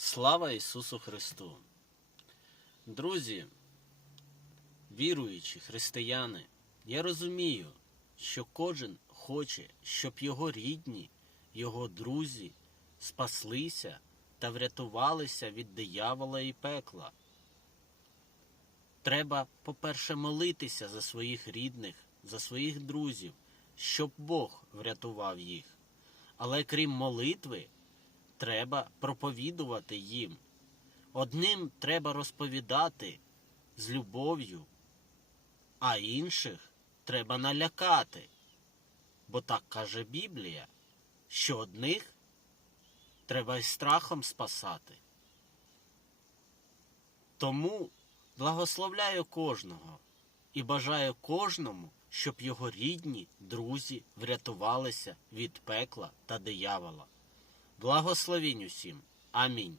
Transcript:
Слава Ісусу Христу! Друзі, віруючі християни, я розумію, що кожен хоче, щоб його рідні, його друзі спаслися та врятувалися від диявола і пекла. Треба, по-перше, молитися за своїх рідних, за своїх друзів, щоб Бог врятував їх. Але крім молитви, треба проповідувати їм. Одним треба розповідати з любов'ю, а інших треба налякати. Бо так каже Біблія, що одних треба й страхом спасати. Тому благословляю кожного і бажаю кожному, щоб його рідні, друзі врятувалися від пекла та диявола. Благословінь усім. Амінь.